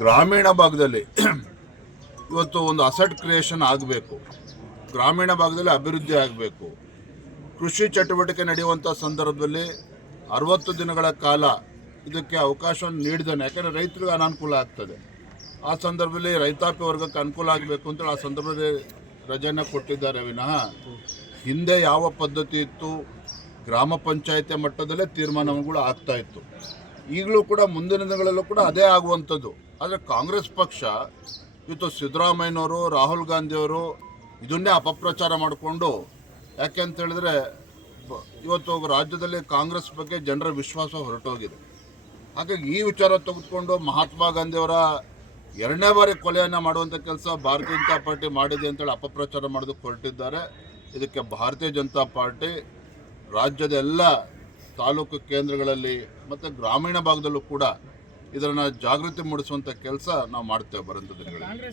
ಗ್ರಾಮೀಣ ಭಾಗದಲ್ಲಿ ಇವತ್ತು ಒಂದು ಅಸೆಟ್ ಕ್ರಿಯೇಷನ್ ಆಗಬೇಕು, ಗ್ರಾಮೀಣ ಭಾಗದಲ್ಲಿ ಅಭಿವೃದ್ಧಿ ಆಗಬೇಕು. ಕೃಷಿ ಚಟುವಟಿಕೆ ನಡೆಯುವಂಥ ಸಂದರ್ಭದಲ್ಲಿ 60 ದಿನಗಳ ಕಾಲ ಇದಕ್ಕೆ ಅವಕಾಶವನ್ನು ನೀಡಿದ್ದಾನೆ. ಯಾಕಂದರೆ ರೈತರಿಗೆ ಅನಾನುಕೂಲ ಆಗ್ತದೆ. ಆ ಸಂದರ್ಭದಲ್ಲಿ ರೈತಾಪಿ ವರ್ಗಕ್ಕೆ ಅನುಕೂಲ ಆಗಬೇಕು ಅಂತೇಳಿ ಆ ಸಂದರ್ಭದಲ್ಲಿ ರಜೆಯನ್ನು ಕೊಟ್ಟಿದ್ದಾರೆ ವಿನಃ ಹಿಂದೆ ಯಾವ ಪದ್ಧತಿ ಇತ್ತು ಗ್ರಾಮ ಪಂಚಾಯತಿ ಮಟ್ಟದಲ್ಲೇ ತೀರ್ಮಾನಗಳು ಆಗ್ತಾ ಇತ್ತು. ಈಗಲೂ ಕೂಡ ಮುಂದಿನ ದಿನಗಳಲ್ಲೂ ಕೂಡ ಅದೇ ಆಗುವಂಥದ್ದು. ಆದರೆ ಕಾಂಗ್ರೆಸ್ ಪಕ್ಷ ಇವತ್ತು ಸಿದ್ದರಾಮಯ್ಯನವರು, ರಾಹುಲ್ ಗಾಂಧಿಯವರು ಇದನ್ನೇ ಅಪಪ್ರಚಾರ ಮಾಡಿಕೊಂಡು, ಯಾಕೆ ಅಂತ ಹೇಳಿದ್ರೆ ಇವತ್ತು ರಾಜ್ಯದಲ್ಲಿ ಕಾಂಗ್ರೆಸ್ ಬಗ್ಗೆ ಜನರ ವಿಶ್ವಾಸ ಹೊರಟೋಗಿದೆ. ಹಾಗಾಗಿ ಈ ವಿಚಾರ ತೆಗೆದುಕೊಂಡು ಮಹಾತ್ಮ ಗಾಂಧಿಯವರ 2ನೇ ಬಾರಿ ಕೊಲೆಯನ್ನು ಮಾಡುವಂಥ ಕೆಲಸ ಭಾರತೀಯ ಜನತಾ ಪಾರ್ಟಿ ಮಾಡಿದೆ ಅಂತೇಳಿ ಅಪಪ್ರಚಾರ ಮಾಡೋದಕ್ಕೆ ಹೊರಟಿದ್ದಾರೆ. ಇದಕ್ಕೆ ಭಾರತೀಯ ಜನತಾ ಪಾರ್ಟಿ ರಾಜ್ಯದ ಎಲ್ಲ ತಾಲೂಕು ಕೇಂದ್ರಗಳಲ್ಲಿ ಮತ್ತು ಗ್ರಾಮೀಣ ಭಾಗದಲ್ಲೂ ಕೂಡ ಇದನ್ನು ಜಾಗೃತಿ ಮೂಡಿಸುವಂಥ ಕೆಲಸ ನಾವು ಮಾಡ್ತೇವೆ ಬರುವಂಥ ದಿನಗಳಲ್ಲಿ.